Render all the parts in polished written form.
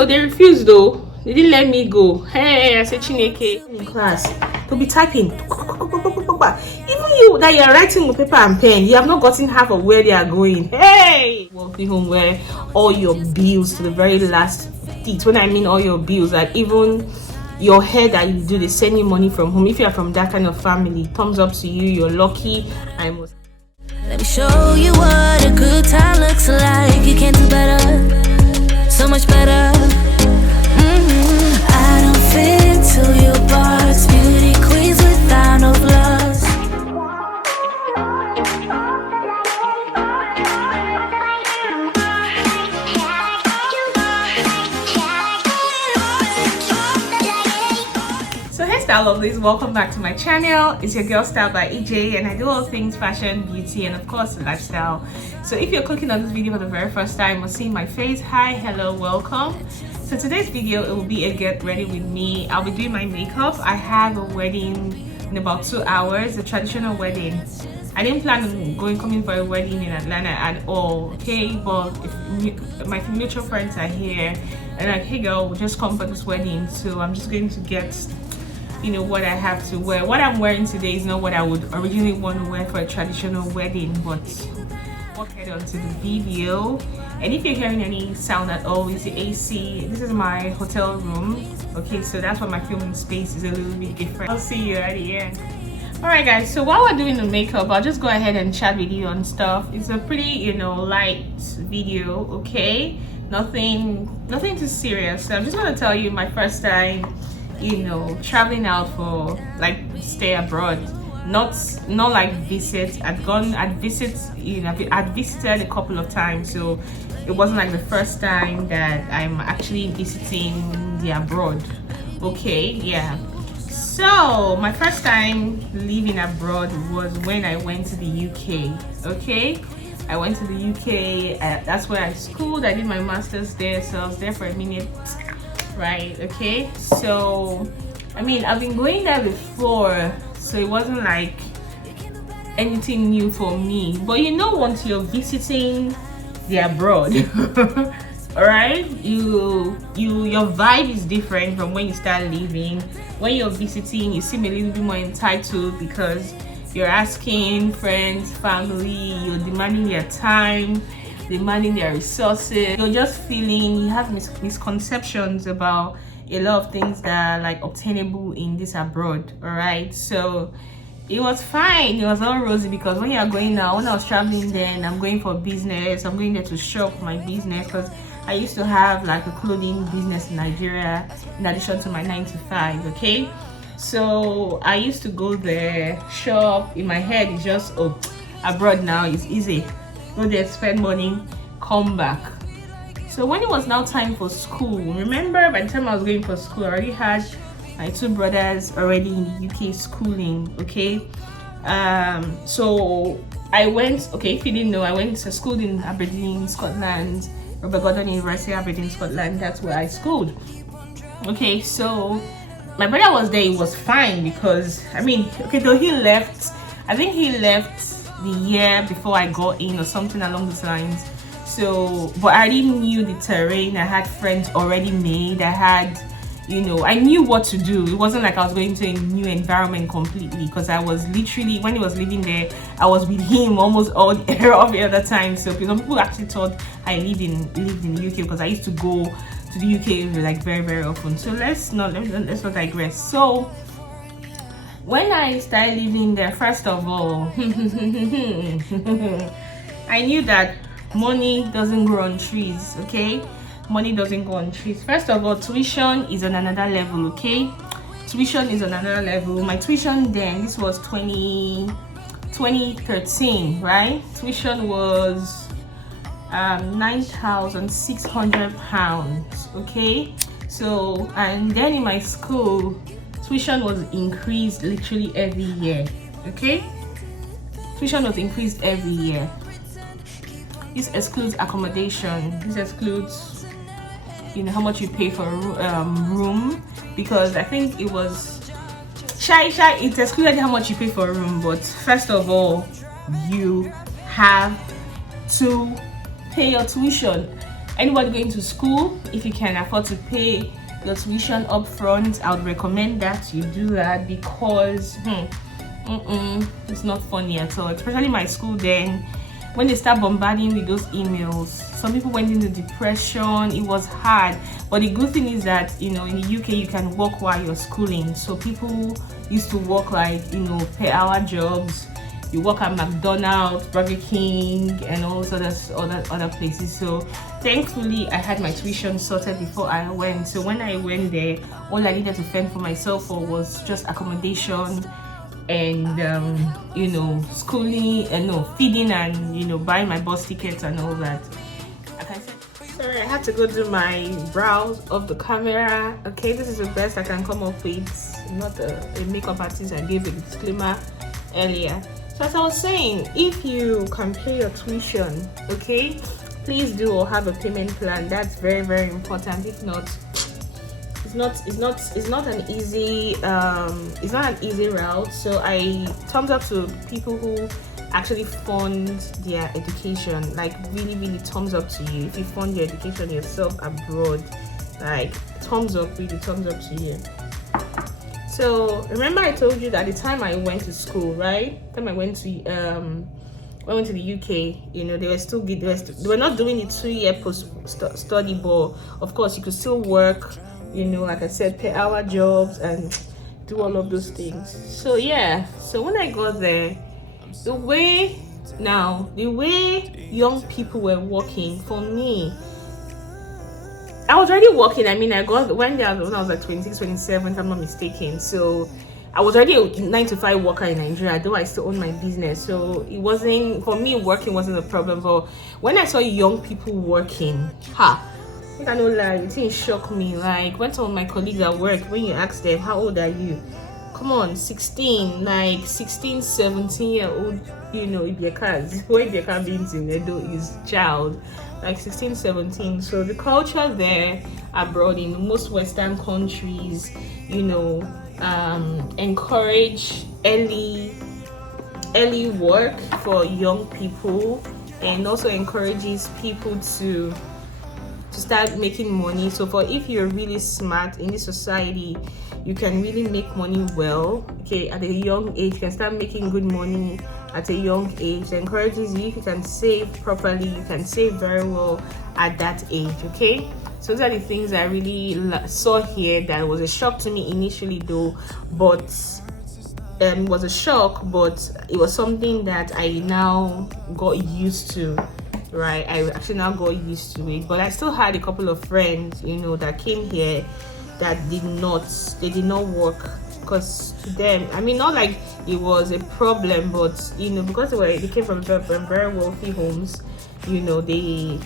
So they refused though. They didn't let me go. Hey, I said Chineke in class. They'll be typing. Even you that you're writing with paper and pen, you have not gotten half of where they are going. Hey! Walking home where all your bills to the very last teeth. When I mean all your bills, like even your hair that you do, they send you money from home. If you're from that kind of family, thumbs up to you. You're lucky. I must. Let me show you what a good time looks like. You can do better, so much better. I don't fit into your box. Beauty queens without no flaws. So hey style lovelies, welcome back to my channel. It's your girl Style by EJ, and I do all things fashion, beauty, and of course lifestyle. So if you're clicking on this video for the very first time or seeing my face, hi, hello, welcome. So today's video, it will be a get ready with me. I'll be doing my makeup. I have a wedding in about 2 hours, a traditional wedding. I didn't plan on coming for a wedding in Atlanta at all, okay? But if my mutual friends are here and like, hey girl, just come for this wedding. So I'm just going to get, you know, what I have to wear. What I'm wearing today is not what I would originally want to wear for a traditional wedding, but we'll head on to the video. And if you're hearing any sound at all, it's the AC. This is my hotel room, okay? So that's why my filming space is a little bit different. I'll see you at the end. All right guys, so while we're doing the makeup, I'll just go ahead and chat with you on stuff. It's a pretty, you know, light video, okay? Nothing too serious. So I'm just gonna tell you my first time, you know, traveling out for like stay abroad, not like visit. I'd visited a couple of times, so it wasn't like the first time that I'm actually visiting the abroad, okay? Yeah. So my first time living abroad was when I went to the UK, okay? I went to the UK, that's where I schooled. I did my master's there, so I was there for a minute, right? Okay, so I mean, I've been going there before, so it wasn't like anything new for me. But you know, once you're visiting the abroad, all right, your vibe is different from when you start living. When you're visiting, you seem a little bit more entitled because you're asking friends, family, you're demanding their time, demanding their resources. You're just feeling, you have misconceptions about a lot of things that are like obtainable in this abroad, all right? So it was fine, it was all rosy, because when you're going now, when I was traveling then, I'm going for business, I'm going there to shop my business, because I used to have like a clothing business in Nigeria in addition to my 9-to-5, okay? So I used to go there, shop. In my head it's just, oh, abroad now is easy, go there, spend money, come back. So when it was now time for school, remember by the time I was going for school, I already had my 2 brothers already in the UK schooling, okay? So I went, okay, if you didn't know, I went to school in Aberdeen, Scotland, Robert Gordon University, Aberdeen, Scotland. That's where I schooled. Okay, so my brother was there. It was fine because, I mean, okay, though he left, I think he left the year before I got in or something along those lines. So, but I already knew the terrain. I had friends already made. I had, you know, I knew what to do. It wasn't like I was going to a new environment completely, because I was literally, when he was living there, I was with him almost all the other time. So people actually thought I lived in the UK, because I used to go to the UK like very often. So let's not digress. So when I started living there, first of all, I knew that money doesn't grow on trees, okay? Money doesn't go on trees. First of all, tuition is on another level, okay? Tuition is on another level. My tuition then, this was 2013, right? Tuition was £9,600, okay? So, and then in my school, tuition was increased literally every year, okay? Tuition was increased every year. This excludes accommodation. This excludes, you know, how much you pay for a room, because I think it was it excluded how much you pay for a room. But first of all, you have to pay your tuition. Anybody going to school, if you can afford to pay your tuition up front, I would recommend that you do that, because it's not funny at all. Especially my school then, when they start bombarding with those emails, some people went into depression. It was hard. But the good thing is that, in the UK you can work while you're schooling. So people used to work like, per hour jobs. You work at McDonald's, Burger King, and all those other places. So thankfully I had my tuition sorted before I went. So when I went there, all I needed to fend for myself for was just accommodation and schooling and feeding and buying my bus tickets and all that. Sorry, I had to go do my brows of the camera. Okay, this is the best I can come up with. Not a makeup artist. I gave a disclaimer earlier. So as I was saying, if you can pay your tuition, okay, please do, or have a payment plan. That's very, very important. If not, it's not an easy route. So I thumbs up to people who actually fund their education. Like really, really thumbs up to you if you fund your education yourself abroad. Like thumbs up, really thumbs up to you. So remember I told you that the time I went to school, right? The time I went to the UK, they were not doing the 2-year post study, but of course you could still work, like I said, per hour jobs and do all of those things. So yeah, so when I got there, the way young people were working, for me, I was already working. I mean, I got when I was like 26, 27, if I'm not mistaken. So I was already a 9-to-5 worker in Nigeria, though I still own my business. So it wasn't, for me, working wasn't a problem. But when I saw young people working, I don't lie, it didn't shock me. Like when some of my colleagues at work, when you ask them, how old are you? Come on, 16, 17-year-old, Ibiaka's. Where Ibiaka means in Edo is child. Like 16, 17. So the culture there abroad in most Western countries, encourage early work for young people, and also encourages people to start making money. So if you're really smart in this society, you can really make money well. Okay, at a young age, you can start making good money at a young age. It encourages you. If you can save properly, you can save very well at that age. Okay, so those are the things I really saw here. That was a shock to me initially, though, but it was a shock, but it was something that I now got used to. Right, I actually now got used to it. But I still had a couple of friends, that came here that did not work, because to them, I mean, not like it was a problem, but because they came from very wealthy homes, it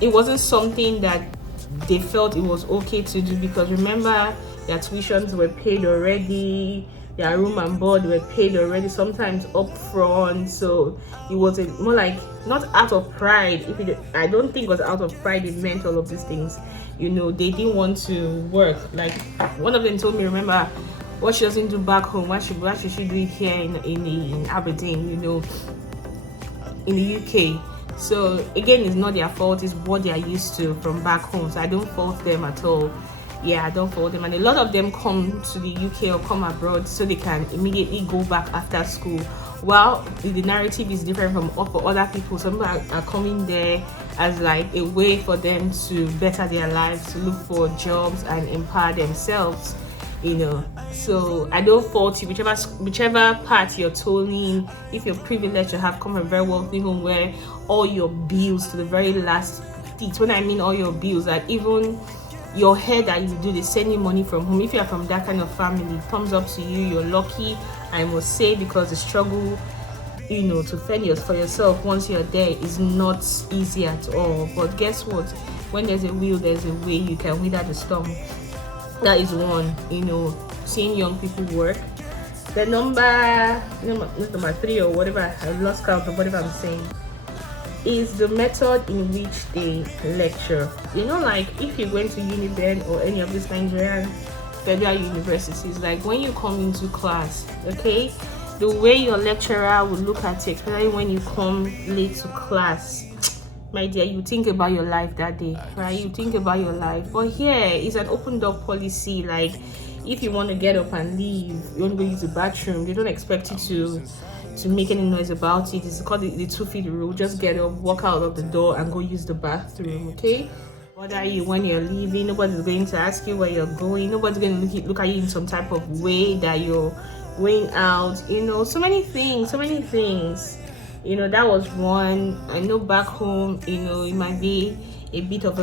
wasn't something that they felt it was okay to do, because remember, their tuitions were paid already, their room and board were paid already, sometimes up front. So it was more like, not out of pride. I don't think it was out of pride it meant all of these things. They didn't want to work. Like one of them told me, remember, what she doesn't do back home, why should she do it here in Aberdeen, in the UK. So again, it's not their fault, it's what they are used to from back home. So I don't fault them at all. I don't fault them. And a lot of them come to the UK or come abroad so they can immediately go back after school. Well, the narrative is different for other people. Some people are coming there as like a way for them to better their lives, to look for jobs and empower themselves. So I don't fault you, whichever part you're toiling. If you're privileged to have come from a very wealthy home where all your bills to the very last teeth, when I mean all your bills, that even your hair that you do, they send you money from home. If you are from that kind of family, thumbs up to you. You're lucky, I must say, because the struggle, to fend for yourself once you're there is not easy at all. But guess what? When there's a will, there's a way. You can weather the storm. That is one. Seeing young people work. The number 3 or whatever, I lost count of whatever I'm saying, is the method in which they lecture. Like if you went to Uniben or any of these Nigerian federal universities, like when you come into class, okay, the way your lecturer will look at you, especially when you come late to class, my dear, you think about your life that day, right? You think about your life. But here is an open door policy. Like, if you want to get up and leave, you want to go use the bathroom, they don't expect you to make any noise about it. It's called the 2 feet rule. Just get up, walk out of the door, and go use the bathroom. Okay? Bother you when you're leaving. Nobody's going to ask you where you're going. Nobody's going to look at you in some type of way that you're going out. You know, so many things. You know, that was one. I know back home, you know, it might be a bit of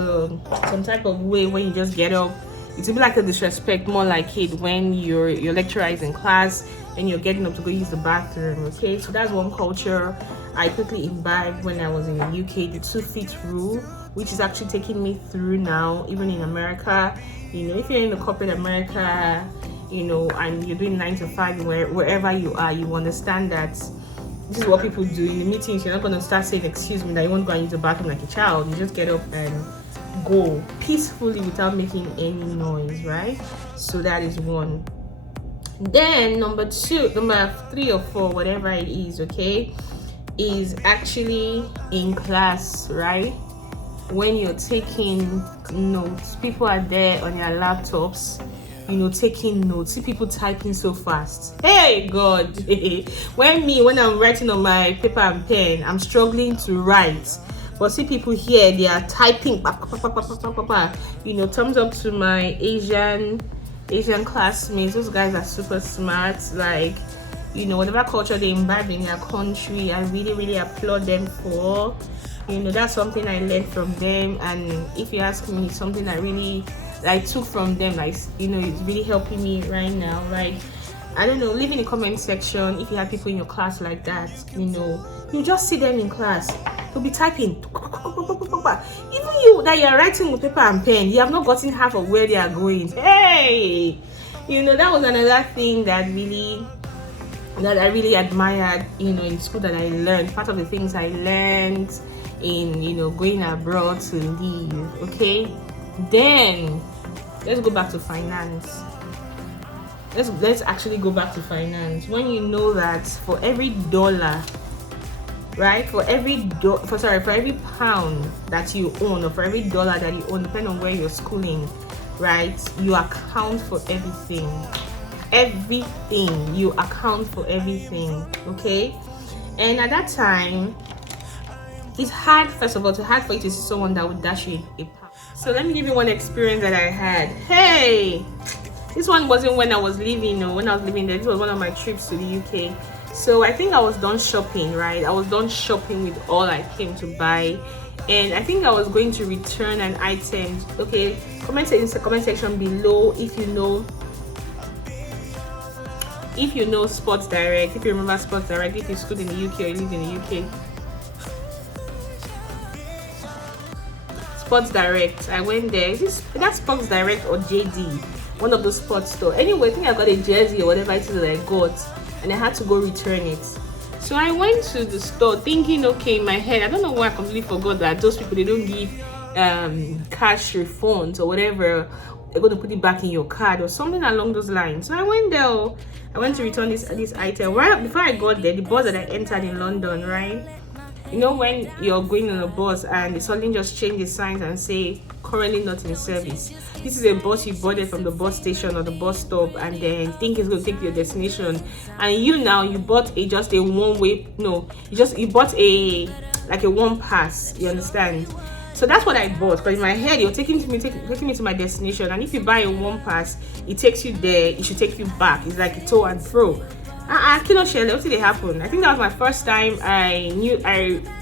some type of way when you just get up. It's a bit like a disrespect, more like it when your lecturer is in class and you're getting up to go use the bathroom. Okay, so that's one culture I quickly imbibed when I was in the UK, the 2 feet rule, which is actually taking me through now, even in America. You know, if you're in the corporate America, you know, and you're doing 9 to 5, wherever you are, you understand that this is what people do in the meetings. You're not going to start saying, excuse me, that you won't go and use the bathroom like a child. You just get up and go peacefully without making any noise, right? So that is one. Then number 3 or 4, whatever it is, okay, is actually in class, right? When you're taking notes, people are there on their laptops, you know, taking notes. See people typing so fast. Hey God. when I'm writing on my paper and pen, I'm struggling to write, but see people here, they are typing. You know, thumbs up to my Asian classmates. Those guys are super smart. Like, you know, whatever culture they imbibe in their country, I really applaud them for. You know, that's something I learned from them, and if you ask me, something I took from them, like, you know, it's really helping me right now. Like, I don't know, leave in the comment section if you have people in your class like that. You know, you just see them in class, they'll be typing. Even you that you're writing with paper and pen, you have not gotten half of where they are going. Hey, you know, that was another thing that I really admired, you know, in school, that I learned. Part of the things I learned in, you know, going abroad to live. Okay, then let's go back to finance. Let's actually go back to finance. When you know that for every dollar, right, for every pound that you own, or for every dollar that you own, depending on where you're schooling, right, you account for everything. You account for everything. Okay, and at that time, it's hard, first of all, for you to see someone that would dash you a pound. So let me give you one experience that I had. Hey, this one wasn't when I was living, or when I was living there. This was one of my trips to the UK. So I think I was done shopping, right? I was done shopping with all I came to buy, and I think I was going to return an item. Okay, comment in the comment section below if you know Sports Direct, if you remember Sports Direct, if you schooled in the UK or you live in the UK. Sports Direct, I went there. Is that Sports Direct or JD? One of those sports store. Anyway, I think I got a jersey or whatever it is that I got, and I had to go return it. So I went to the store thinking, okay, in my head, I don't know why I completely forgot that those people, they don't give cash refunds or whatever. They're going to put it back in your card or something along those lines. So I went there. I went to return this item. Right before I got there, the bus that I entered in London, right? You know, when you're going on a bus and they suddenly just change the signs and say currently not in service. This is a bus you boarded from the bus station or the bus stop, and then think it's going to take you to your destination, and you bought you bought a one pass, you understand? So that's what I bought, because in my head you're taking me to my destination, and if you buy a one pass, it takes you there, it should take you back. It's like a to and fro. I cannot share. What did it happen? I think that was my first time I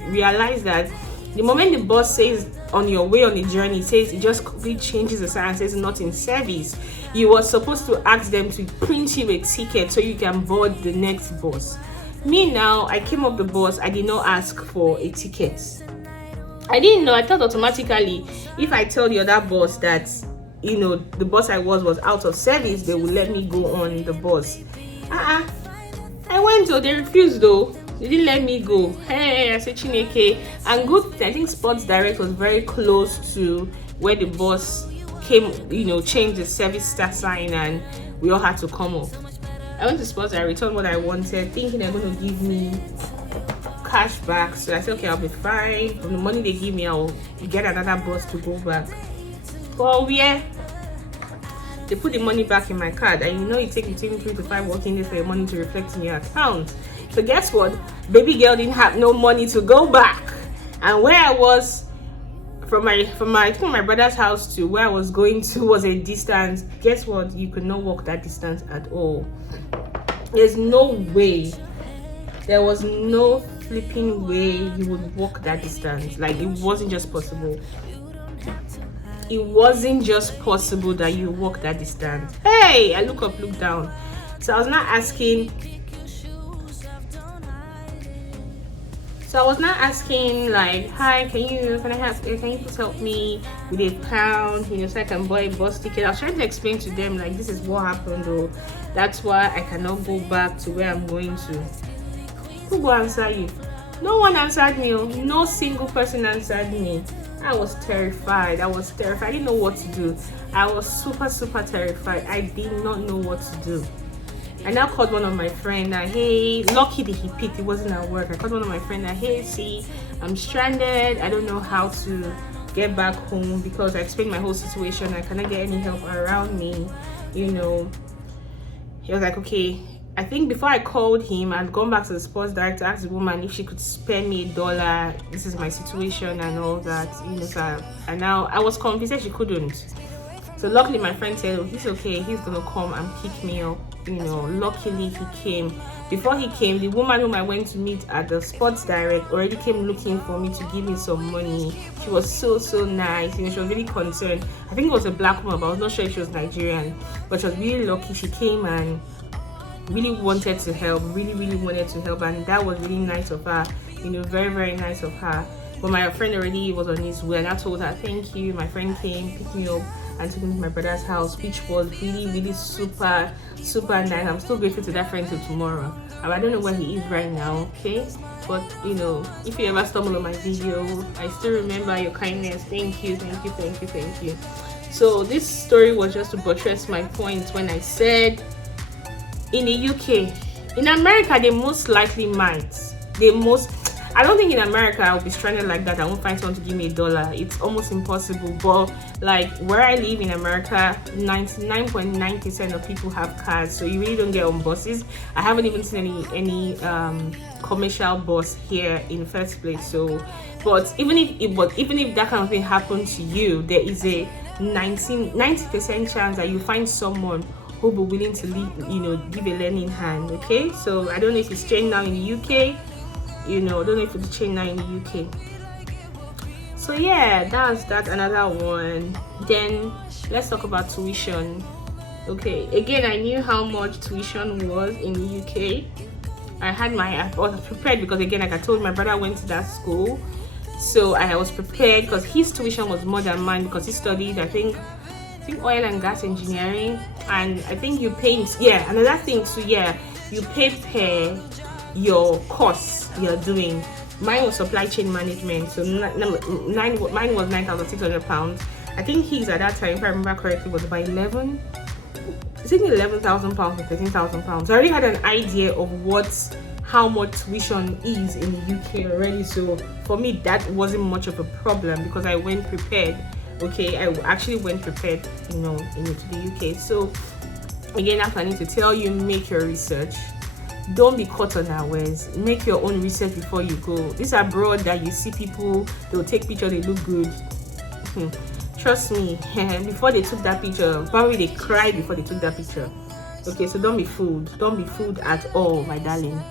realized that the moment the bus says on your way on the journey, it just completely changes the sign and says not in service. You were supposed to ask them to print you a ticket so you can board the next bus. Me now, I came off the bus, I did not ask for a ticket. I didn't know. I thought automatically if I tell the other bus that, you know, the bus I was out of service, they would let me go on the bus. I went, though. They refused, though. They didn't let me go. Hey, I said Chineke. And good, I think Sports Direct was very close to where the bus came, you know, changed the service start sign, and we all had to come up. I went to Sports Direct, returned what I wanted, thinking they're going to give me cash back, so I said, okay, I'll be fine. From the money they give me, I'll get another bus to go back. Well, yeah, they put the money back in my card, and you know it takes between 3 to 5 working days for your money to reflect in your account. So guess what? Baby girl didn't have no money to go back, and where I was from my brother's house to where I was going to was a distance. Guess what? You could not walk that distance at all. There's no way. There was no flipping way you would walk that distance. Like, it wasn't just possible. It wasn't just possible that you walk that distance. Hey, I look up, look down. So I was not asking like, hi, can you please help me with £1, you know, so I can buy a bus ticket. I was trying to explain to them, like, this is what happened, though. That's why I cannot go back to where I'm going to. Who will answer you? No one answered me. No single person answered me. I was terrified. I didn't know what to do. I was super terrified. I did not know what to do. I now called one of my friends that, hey, luckily he picked, it wasn't at work. I called one of my friends that, hey, see, I'm stranded. I don't know how to get back home because I explained my whole situation. I cannot get any help around me, you know. He was like, okay. I think before I called him, I'd gone back to the sports director, asked the woman if she could spare me $1. This is my situation and all that, you know. So, and now I was convinced that she couldn't. So luckily my friend said, oh, he's okay, he's gonna come and pick me up, you know. Luckily he came. Before he came, the woman whom I went to meet at the sports direct already came looking for me to give me some money. She was so nice, you know. She was really concerned. I think it was a black woman, but I was not sure if she was Nigerian, but she was really lucky. She came and really wanted to help, really wanted to help, and that was really nice of her, you know. Very nice of her. But my friend already was on his way, and I told her thank you. My friend came, picked me up and took me to my brother's house, which was really super nice. I'm still grateful to that friend till tomorrow. I don't know where he is right now, okay? But you know, if you ever stumble on my video, I still remember your kindness. Thank you. So this story was just to buttress my point when I said, in the UK, in America, they most likely might. I don't think in America I'll be stranded like that. I won't find someone to give me $1. It's almost impossible. But like where I live in America, 99.9% of people have cars, so you really don't get on buses. I haven't even seen any commercial bus here in the first place. So, but even if that kind of thing happened to you, there is a 90% chance that you find someone who will be willing to give a lending hand. Okay, so I don't know if it's changed now in the UK. You know, I don't know if it's changed now in the UK. So yeah, that's another one. Then let's talk about tuition. Okay, again, I knew how much tuition was in the UK. I was prepared because, again, like I told, my brother went to that school, so I was prepared because his tuition was more than mine because he studied, I think oil and gas engineering, and I think you pay, another thing too, you pay per your course you're doing. Mine was supply chain management, so mine was £9,600. I think his at that time, if I remember correctly, was about £11,000 or £13,000. So I already had an idea of how much tuition is in the UK already. So for me, that wasn't much of a problem because I went prepared. Okay, I actually went prepared, into the UK. So again, that's what I need to tell you: make your research. Don't be caught unawares. Make your own research before you go. This abroad that you see people, they'll take pictures, they look good. Trust me, before they took that picture, probably they cried before they took that picture. Okay, so don't be fooled. Don't be fooled at all, my darling.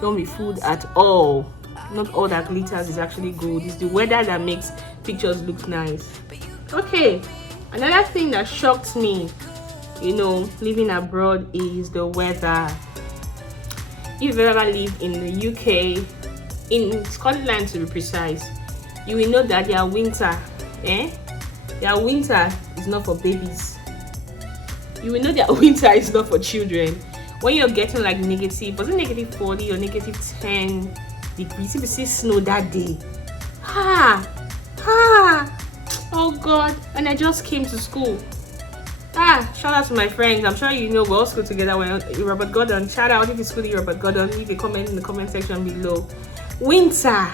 Don't be fooled at all. Not all that glitters is actually good. It's the weather that makes pictures look nice. Okay, another thing that shocked me, living abroad is the weather. If you've ever lived in the UK, in Scotland to be precise, you will know that their winter, their winter is not for babies. You will know their winter is not for children. When you're getting like negative, was it negative 40 or negative 10 degrees? If you see snow that day, oh God! And I just came to school. Shout out to my friends. I'm sure we're all school together. When Robert Gordon, shout out if you school Robert Gordon. Leave a comment in the comment section below. Winter,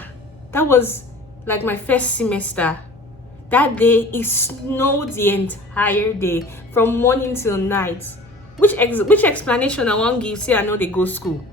that was like my first semester. That day it snowed the entire day from morning till night. Which explanation I won't give? Say I know they go school.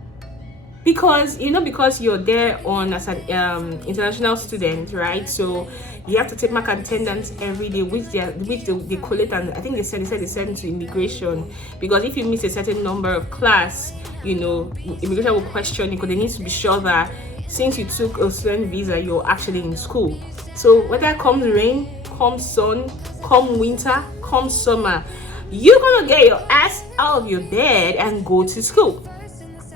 Because because you're there on as an international student, right? So you have to take mark attendance every day, which they collect, and I think they said they send to immigration, because if you miss a certain number of class, immigration will question you, because they need to be sure that since you took a student visa, you're actually in school. So whether comes rain, comes sun, come winter, come summer, you're gonna get your ass out of your bed and go to school.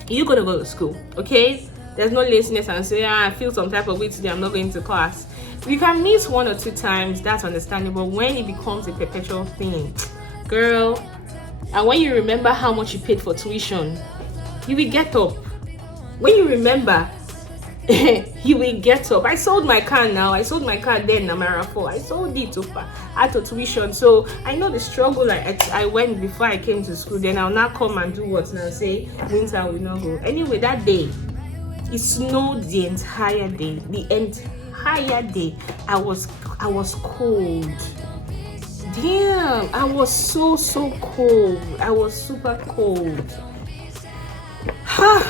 You're gonna go to school, okay? There's no laziness and say, I feel some type of way today, I'm not going to class. You can miss 1 or 2 times, that's understandable. When it becomes a perpetual thing, girl, and when you remember how much you paid for tuition, you will get up. When you remember, you will get up. I sold my car now. I sold my car then, Namara 4. I sold it out of tuition. So I know the struggle I went before I came to school. Then I'll now come and do what now? Say winter will not go. Anyway, that day, it snowed the entire day. The entire day. I was cold. Damn, I was so cold. I was super cold.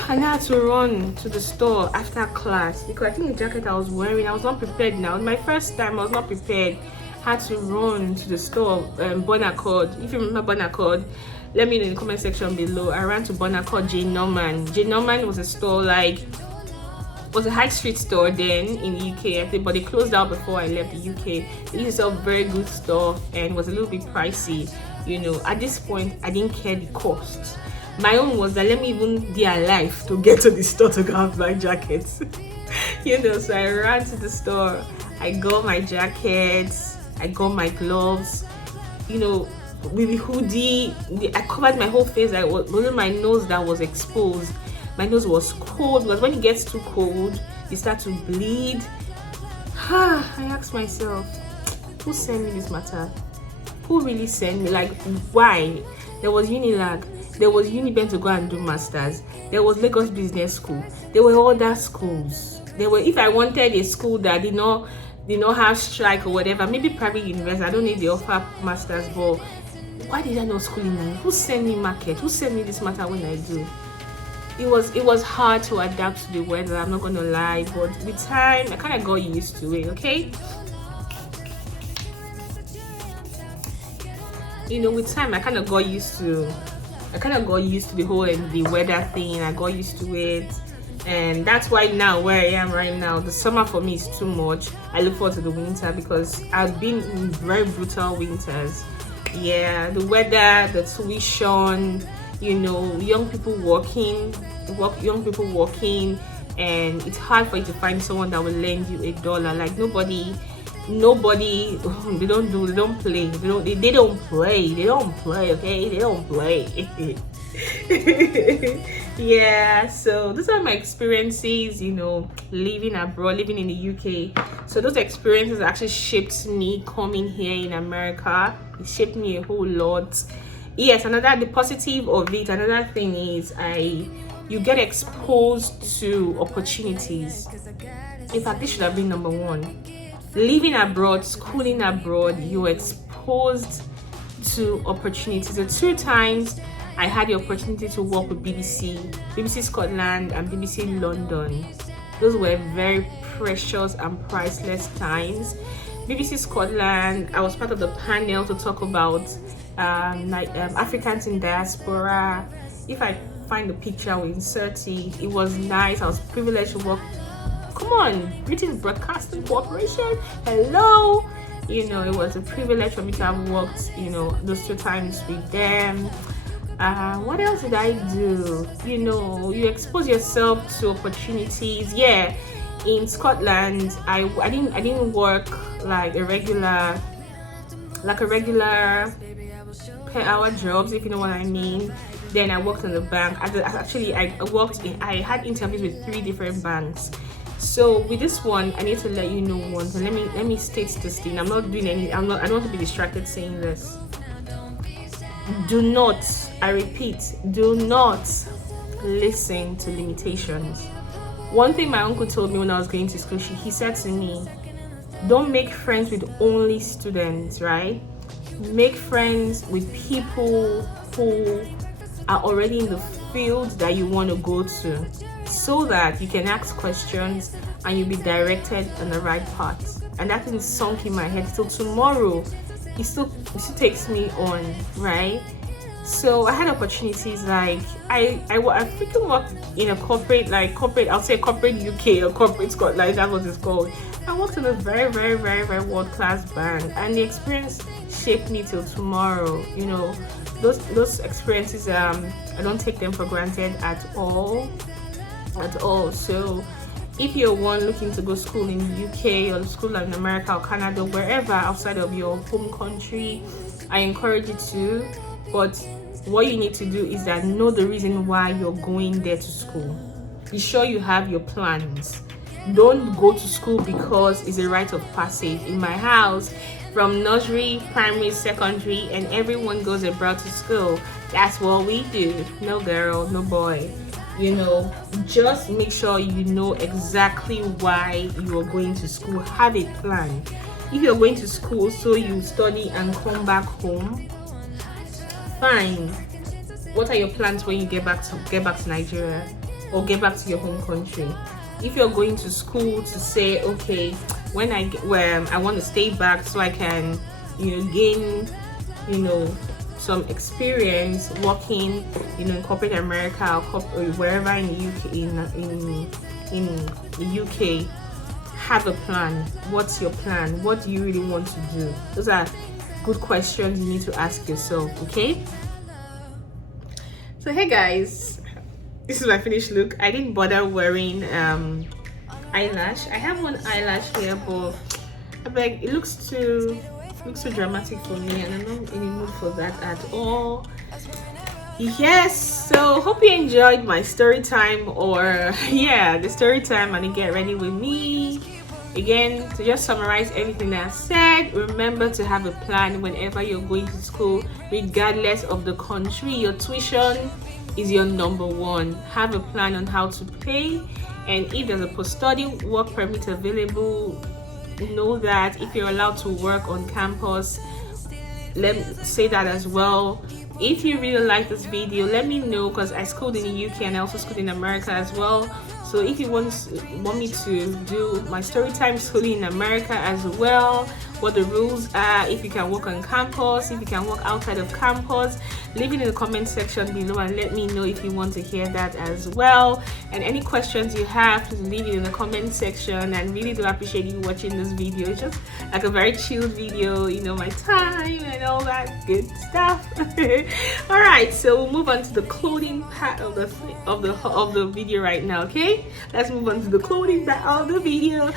And I had to run to the store after class because I think the jacket I was wearing, I was not prepared now. My first time, I was not prepared. Had to run to the store, Bonaccord. If you remember Bonaccord, let me know in the comment section below. I ran to Bonaccord J. Norman. J. Norman was a store was a high street store then in the UK, I think, but they closed out before I left the UK. It used to sell a very good store and was a little bit pricey. At this point, I didn't care the cost. My own was that let me even be alive to get to the store to go and buy jackets. So I ran to the store. I got my jackets. I got my gloves. With the hoodie. I covered my whole face. Only my nose that was exposed. My nose was cold because when it gets too cold, you start to bleed. I asked myself, who sent me this matter? Who really sent me? Like, why? There was Unilag. There was Uniben to go and do masters. There was Lagos Business School. There were other schools. If I wanted a school that did not have strike or whatever, maybe private university, I don't need the offer masters, but why did I not school in Nigeria? Who sent me market? Who sent me this matter when I do? It was hard to adapt to the weather, I'm not gonna lie, but with time I kind of got used to it, okay? With time I kind of got used to the whole the weather thing. I got used to it, and that's why now where I am right now, the summer for me is too much. I look forward to the winter because I've been in very brutal winters. Yeah, the weather, the tuition, young people working, and it's hard for you to find someone that will lend you $1. Like nobody they don't play, okay, they don't play. Yeah, so those are my experiences, living abroad, living in the UK. So those experiences actually shaped me coming here in America. It shaped me a whole lot. Yes, the positive of it, another thing is you get exposed to opportunities. In fact, this should have been number 1. Living abroad, schooling abroad, you're exposed to opportunities. The 2 times I had the opportunity to work with BBC Scotland and BBC London. Those were very precious and priceless times. BBC Scotland, I was part of the panel to talk about Africans in diaspora. If I find the picture, I will insert it. It was nice. I was privileged to work. Come on, British Broadcasting Corporation. Hello. It was a privilege for me to have worked, those 2 times with them. What else did I do? You expose yourself to opportunities. Yeah, in Scotland, I didn't work like a regular per hour jobs, if you know what I mean. Then I worked in the bank. I had interviews with 3 different banks. So with this one, I need to let you know one thing. Let me state this thing. I don't want to be distracted saying this. Do not, I repeat, do not listen to limitations. One thing my uncle told me when I was going to school, he said to me, don't make friends with only students, right? Make friends with people who are already in the field that you want to go to, so that you can ask questions and you'll be directed on the right path. And that thing sunk in my head till tomorrow. It still takes me on, right? So I had opportunities like I freaking worked in a corporate, I'll say corporate UK or corporate Scotland, that's what it's called. I worked in a very, very, very, very world-class bank, and the experience shaped me till tomorrow. You know, those experiences, I don't take them for granted at all. So if you're one looking to go school in the UK or school in America or Canada, wherever outside of your home country, I encourage you to. But what you need to do is that know the reason why you're going there to school. Be sure you have your plans. Don't go to school because it's a rite of passage. In my house, from nursery, primary, secondary, and everyone goes abroad to school. That's what we do. No girl, no boy. You know, just make sure you know exactly why you are going to school. Have a plan. If you're going to school so you study and come back home, fine. What are your plans when you get back to Nigeria or get back to your home country? If you're going to school to say, okay, when I want to stay back so I can, gain, some experience working, in corporate America or wherever in the UK, in the UK, have a plan. What's your plan? What do you really want to do? Those are good questions you need to ask yourself. Okay. So hey guys, this is my finished look. I didn't bother wearing eyelash. I have one eyelash here, but I'm like, it looks too dramatic for me, and I'm not in the mood for that at all. Yes, so hope you enjoyed my story time, or the story time and get ready with me. Again, to just summarize everything that I said, remember to have a plan whenever you're going to school, regardless of the country. Your tuition is your number one. Have a plan on how to pay, and if there's a post-study work permit available, know that if you're allowed to work on campus, let me say that as well. If you really like this video, let me know, because I schooled in the UK and I also schooled in America as well. So if you want me to do my story time schooling in America as well, what the rules are, if you can work on campus, if you can work outside of campus, leave it in the comment section below and let me know if you want to hear that as well. And any questions you have, please leave it in the comment section. And really do appreciate you watching this video. It's just like a very chilled video, my time and all that good stuff. All right, so we'll move on to the clothing part of the video right now. Okay, let's move on to the clothing part of the video.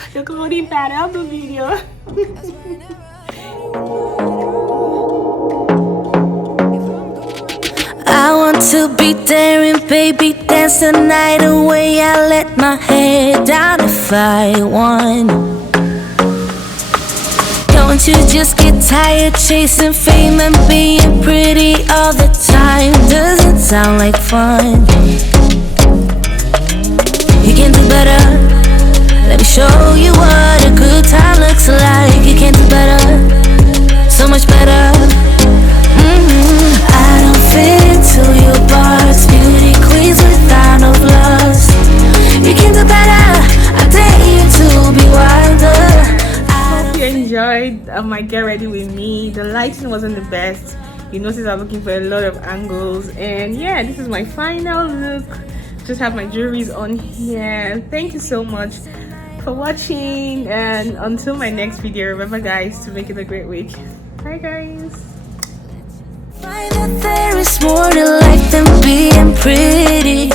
I want to be daring, baby, dance the night away. I let my head down if I want. Don't you just get tired chasing fame and being pretty all the time? Doesn't sound like fun. You can do better. Let me show you what a good time looks like. You can do better, so much better. I don't fit into your bars, beauty queens without no flaws. You can do better, I dare you to be wilder. Hope you enjoyed my get ready with me. The lighting wasn't the best. You notice I'm looking for a lot of angles, and this is my final look. Just have my jewelries on here. Thank you so much for watching, and until my next video, remember guys to make it a great week. Bye guys. Find that there is more to life than being pretty.